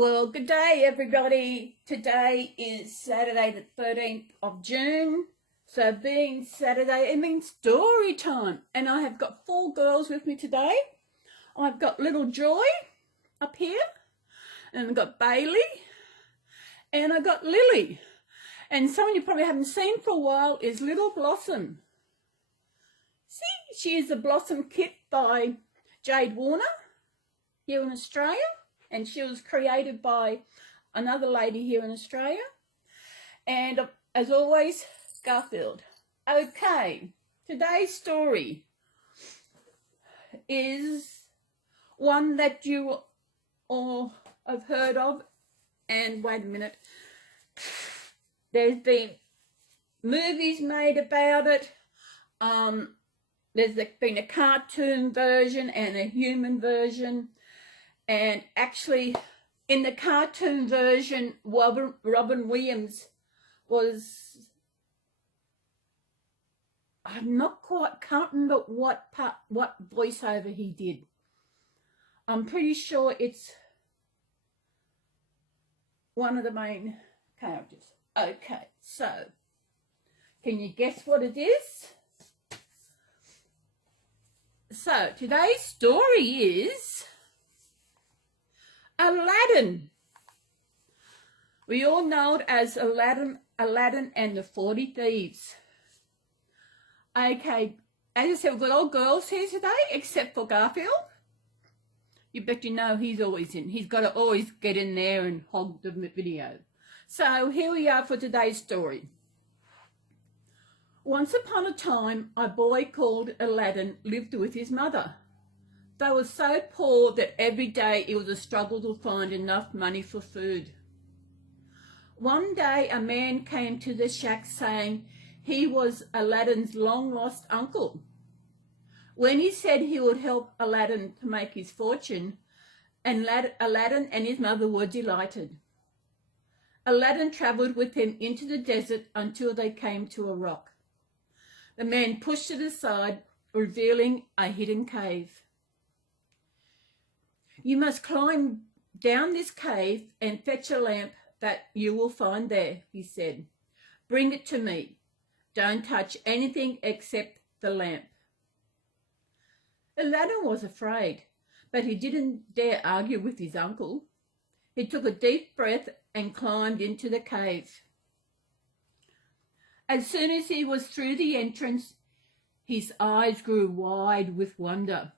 Well, good day, everybody. Today is Saturday the 13th of June. So being Saturday, it means story time. And I have got 4 girls with me today. I've got little Joy up here. And I've got Bailey. And I've got Lily. And someone you probably haven't seen for a while is little Blossom. See, she is a Blossom kit by Jade Warner here in Australia. And she was created by another lady here in Australia. And as always, Garfield. Okay, today's story is one that you all have heard of. And wait a minute, there's been movies made about it. There's been a cartoon version and a human version. And actually, in the cartoon version, Robin Williams was, can't remember what voiceover he did. I'm pretty sure it's one of the main characters. Okay, so, can you guess what it is? So, today's story is Aladdin. We all know it as Aladdin and the 40 Thieves. Okay, as I said, we've got all girls here today, except for Garfield. You bet you know he's always in. He's got to always get in there and hog the video. So here we are for today's story. Once upon a time, a boy called Aladdin lived with his mother. They were so poor that every day it was a struggle to find enough money for food. One day a man came to the shack saying he was Aladdin's long-lost uncle. When he said he would help Aladdin to make his fortune, and Aladdin and his mother were delighted. Aladdin travelled with him into the desert until they came to a rock. The man pushed it aside, revealing a hidden cave. You must climb down this cave and fetch a lamp that you will find there, he said. Bring it to me. Don't touch anything except the lamp. Aladdin was afraid, but he didn't dare argue with his uncle. He took a deep breath and climbed into the cave. As soon as he was through the entrance, his eyes grew wide with wonder.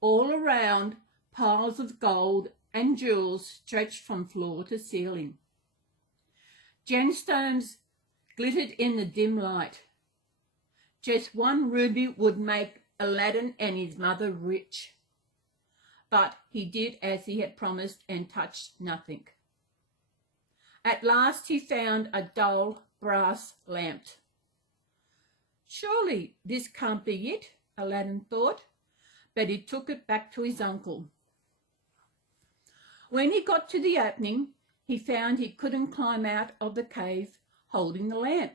All around, piles of gold and jewels stretched from floor to ceiling. Gemstones glittered in the dim light. Just one ruby would make Aladdin and his mother rich. But he did as he had promised and touched nothing. At last he found a dull brass lamp. Surely this can't be it, Aladdin thought, but he took it back to his uncle. When he got to the opening, he found he couldn't climb out of the cave holding the lamp.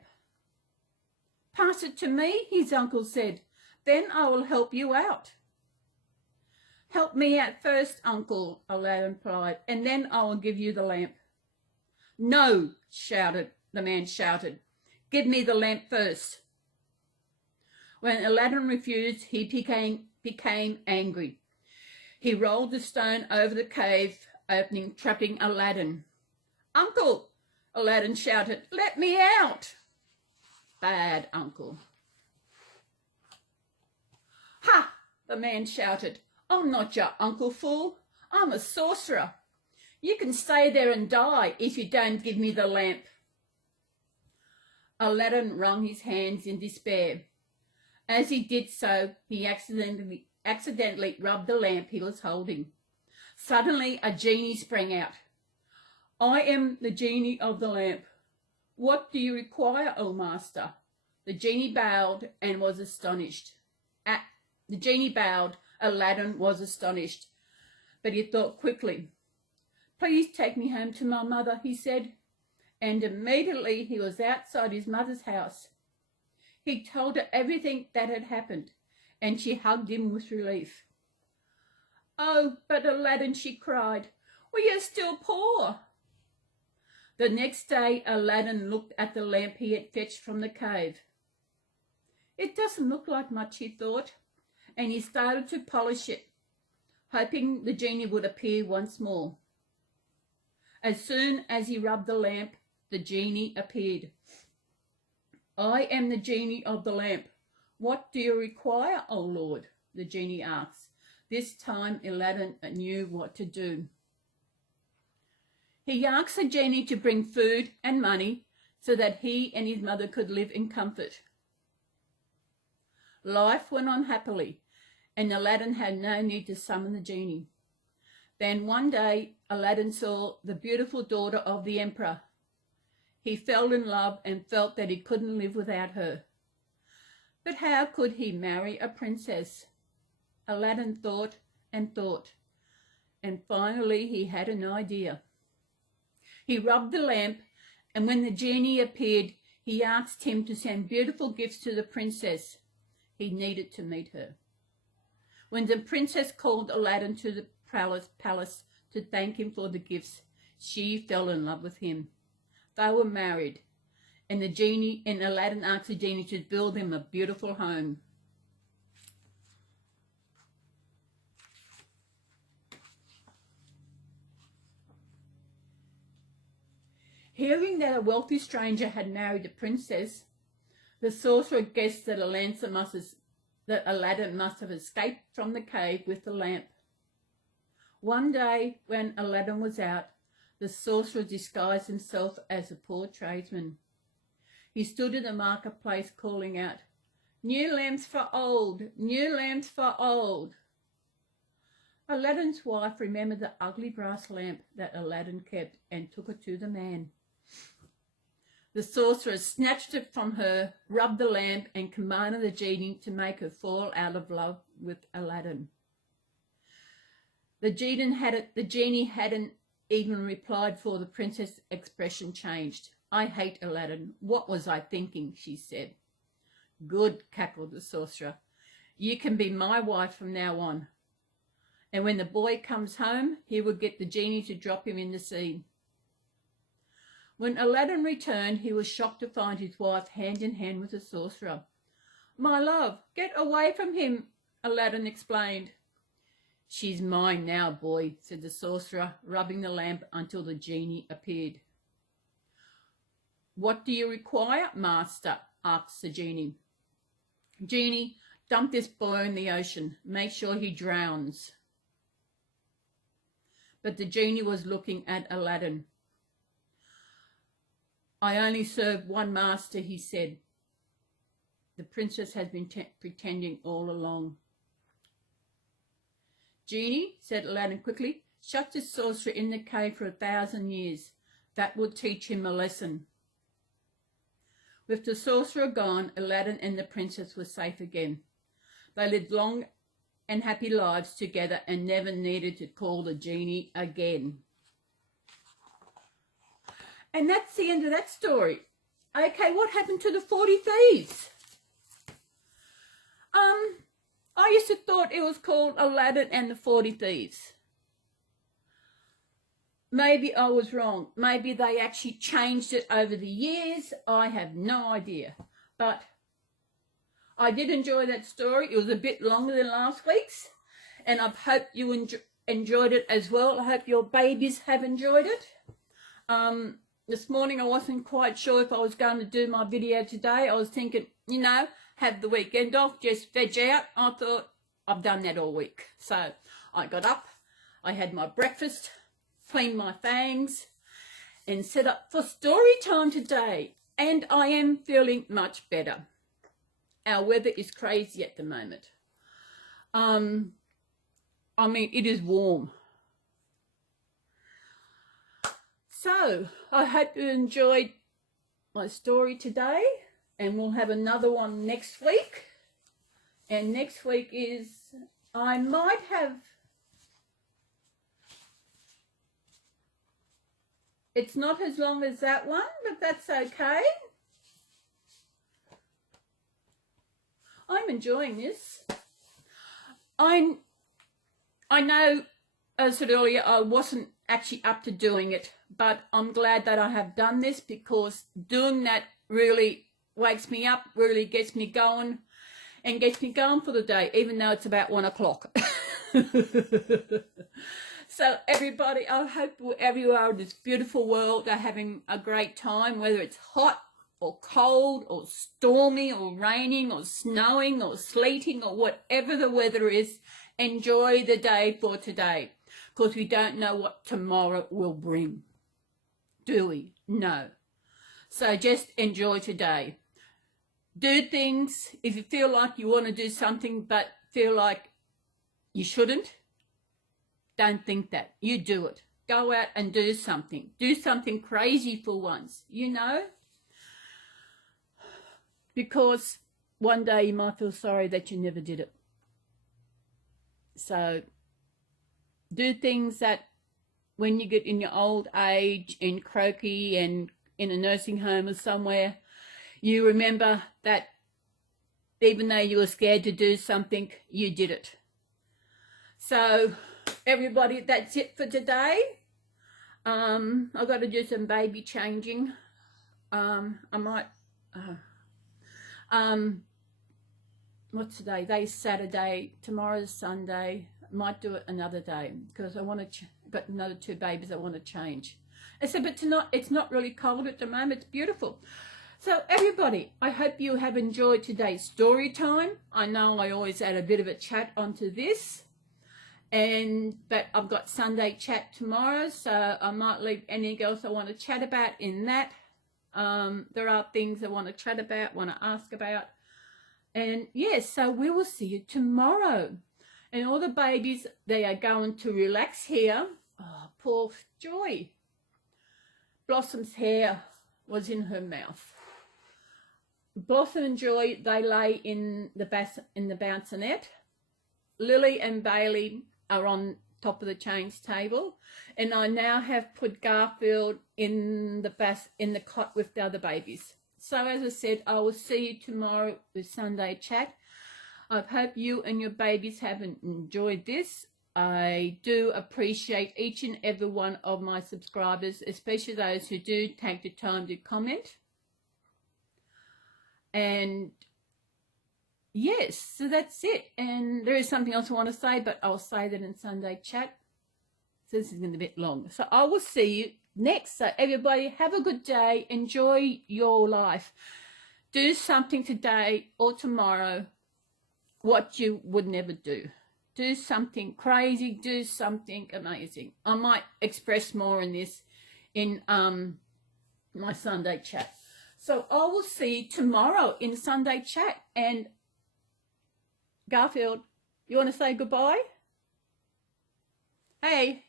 Pass it to me, his uncle said, then I will help you out. Help me out first, uncle, Aladdin replied, and then I will give you the lamp. No, the man shouted, give me the lamp first. When Aladdin refused, he became angry. He rolled the stone over the cave opening, trapping Aladdin. Uncle, Aladdin shouted, let me out. Bad uncle. Ha, the man shouted, I'm not your uncle, fool. I'm a sorcerer. You can stay there and die if you don't give me the lamp. Aladdin wrung his hands in despair. As he did so, he accidentally rubbed the lamp he was holding. Suddenly, a genie sprang out. I am the genie of the lamp. What do you require, O master? The genie bowed and was astonished. Aladdin was astonished, but he thought quickly. Please take me home to my mother, he said, and immediately he was outside his mother's house. He told her everything that had happened, and she hugged him with relief. Oh, but Aladdin, she cried, We are still poor. The next day, Aladdin looked at the lamp he had fetched from the cave. It doesn't look like much, he thought, and he started to polish it, hoping the genie would appear once more. As soon as he rubbed the lamp, the genie appeared. I am the genie of the lamp. What do you require, O Lord? The genie asked. This time Aladdin knew what to do. He asked the genie to bring food and money so that he and his mother could live in comfort. Life went on happily, and Aladdin had no need to summon the genie. Then one day Aladdin saw the beautiful daughter of the emperor. He fell in love and felt that he couldn't live without her. But how could he marry a princess? Aladdin thought and thought, and finally he had an idea. He rubbed the lamp, and when the genie appeared, he asked him to send beautiful gifts to the princess. He needed to meet her. When the princess called Aladdin to the palace to thank him for the gifts, she fell in love with him. They were married, and Aladdin asked the genie to build him a beautiful home. Hearing that a wealthy stranger had married a princess, the sorcerer guessed that Aladdin must have escaped from the cave with the lamp. One day, when Aladdin was out, the sorcerer disguised himself as a poor tradesman. He stood in the marketplace calling out, "New lamps for old, new lamps for old." Aladdin's wife remembered the ugly brass lamp that Aladdin kept and took it to the man. The sorcerer snatched it from her, rubbed the lamp, and commanded the genie to make her fall out of love with Aladdin. The genie hadn't even replied before the princess' expression changed. "I hate Aladdin. What was I thinking?" she said. "Good," cackled the sorcerer. "You can be my wife from now on. And when the boy comes home, he will get the genie to drop him in the sea." When Aladdin returned, he was shocked to find his wife hand in hand with the sorcerer. "My love, get away from him," Aladdin explained. "She's mine now, boy," said the sorcerer, rubbing the lamp until the genie appeared. "What do you require, master?" asked the genie. "Genie, dump this boy in the ocean. Make sure he drowns." But the genie was looking at Aladdin. "I only serve one master," he said. "The princess has been pretending all along." "Genie," said Aladdin quickly, "shut this sorcerer in the cave for 1,000 years. That will teach him a lesson." With the sorcerer gone, Aladdin and the princess were safe again. They lived long and happy lives together and never needed to call the genie again. And that's the end of that story. Okay, what happened to the 40 thieves? I used to thought it was called Aladdin and the 40 Thieves. Maybe I was wrong. Maybe they actually changed it over the years. I have no idea. But I did enjoy that story. It was a bit longer than last week's. And I hope you enjoyed it as well. I hope your babies have enjoyed it. This morning I wasn't quite sure if I was going to do my video today. I was thinking, have the weekend off, just veg out. I thought, I've done that all week. So I got up, I had my breakfast, cleaned my fangs, and set up for story time today. And I am feeling much better. Our weather is crazy at the moment. It is warm. So, I hope you enjoyed my story today, and we'll have another one next week. And next week is, I might have, it's not as long as that one, but that's okay. I'm enjoying this. I know, as I said earlier, I wasn't actually up to doing it, but I'm glad that I have done this, because doing that really wakes me up, really gets me going, and gets me going for the day, even though it's about 1 o'clock. So everybody, I hope wherever you are in this beautiful world are having a great time, whether it's hot or cold or stormy or raining or snowing or sleeting or whatever the weather is. Enjoy the day for today, because we don't know what tomorrow will bring, do we? No. So just enjoy today. Do things. If you feel like you want to do something but feel like you shouldn't, don't think that. You do it. Go out and do something. Do something crazy for once, you know? Because one day you might feel sorry that you never did it. So do things that when you get in your old age, in croaky and in a nursing home or somewhere, you remember that even though you were scared to do something, you did it. So everybody, that's it for today. I've got to do some baby changing. I might what's today? Today's Saturday, tomorrow's Sunday. I might do it another day, because I want to got another 2 babies I want to change. I said, but it's not really cold at the moment. It's beautiful. So everybody, I hope you have enjoyed today's story time. I know I always add a bit of a chat onto this, but I've got Sunday chat tomorrow, so I might leave anything else I want to chat about in that. There are things I want to chat about, want to ask about. And yes, so we will see you tomorrow. And all the babies, they are going to relax here. Oh, poor Joy. Blossom's hair was in her mouth. Blossom and Joy, they lay in the bounceinette. Lily and Bailey are on top of the change table, and I now have put Garfield in the cot with the other babies. So as I said, I will see you tomorrow with Sunday chat. I hope you and your babies have enjoyed this. I do appreciate each and every one of my subscribers, especially those who do take the time to comment. And yes, so that's it. And there is something else I want to say, but I'll say that in Sunday chat. So this is going to be a bit long. So I will see you next. So everybody, have a good day. Enjoy your life. Do something today or tomorrow what you would never do. Do something crazy. Do something amazing. I might express more in this in my Sunday chat. So I will see you tomorrow in Sunday chat. And Garfield, you want to say goodbye? Hey.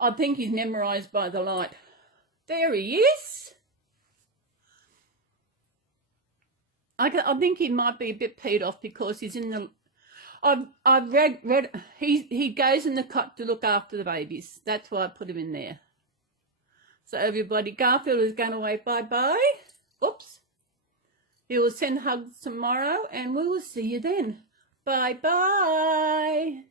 I think he's memorized by the light. There he is. I think he might be a bit peed off because he's in the. I've read. He goes in the cot to look after the babies. That's why I put him in there. So everybody, Garfield is going away. Bye. Oops. He will send hugs tomorrow, and we will see you then. Bye. Bye.